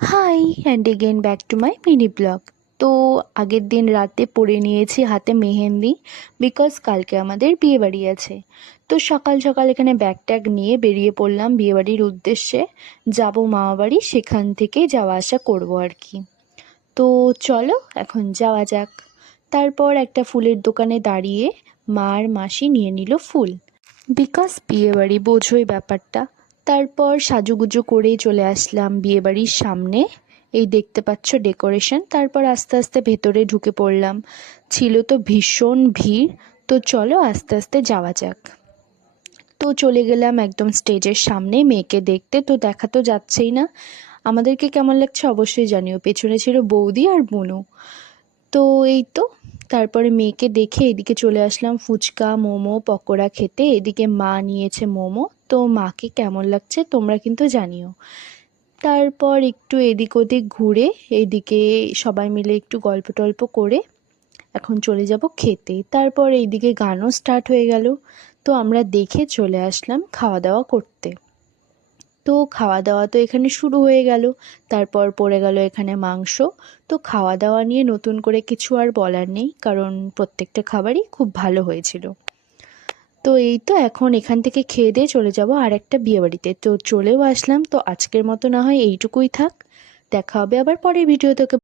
High and again back to my mini blog. তো আগের দিন রাতে পরে নিয়েছি হাতে মেহেন্দি, বিকজ কালকে আমাদের বিয়েবাড়ি আছে। তো সকাল সকাল এখানে ব্যাগ ট্যাগ নিয়ে বেরিয়ে পড়লাম বিয়েবাড়ির উদ্দেশ্যে। যাব মামাবাড়ি, সেখান থেকে যাওয়া আসা করবো আর কি। তো চলো এখন যাওয়া যাক। তারপর একটা ফুলের দোকানে দাঁড়িয়ে মা আর মাসি নিয়ে নিল ফুল, বিকজ বিয়েবাড়ি বোঝোই ব্যাপারটা। তারপর সাজুগুজু করে চলে আসলাম বিয়েবাড়ির সামনে। এই দেখতে পাচ্ছ ডেকোরেশন। তারপর আস্তে আস্তে ভেতরে ঢুকে পড়লাম। ছিল তো ভীষণ ভিড়। তো চলো আস্তে আস্তে যাওয়া যাক। তো চলে গেলাম একদম স্টেজের সামনে মেয়েকে দেখতে। তো দেখা তো যাচ্ছেই না। আমাদেরকে কেমন লাগছে অবশ্যই জানিও। পেছনে ছিল বৌদি আর বুনু। তো এই তো, তারপরে মেয়েকে দেখে এদিকে চলে আসলাম ফুচকা মোমো পকোড়া খেতে। এদিকে মা নিয়েছে মোমো। তো মাকে কেমন লাগছে তোমরা কিন্তু জানিও। তারপর একটু এদিক ওদিক ঘুরে এদিকে সবাই মিলে একটু গল্প টল্প করে এখন চলে যাব খেতে। তারপর এইদিকে গানও স্টার্ট হয়ে গেল। তো আমরা দেখে চলে আসলাম খাওয়া দাওয়া করতে। তো খাওয়া দাওয়া তো এখানে শুরু হয়ে গেল। তারপর পড়ে গেল এখানে মাংস। তো খাওয়া দাওয়া নিয়ে নতুন করে কিছু আর বলার নেই, কারণ প্রত্যেকটা খাবারই খুব ভালো হয়েছিল। তো এই তো এখন এখান থেকে খেয়ে দিয়ে চলে যাব আর একটা বিয়েবাড়িতে। তো চলেও আসলাম। তো আজকের মতো না হয় এইটুকুই থাক। দেখা হবে আবার পরের ভিডিওতে।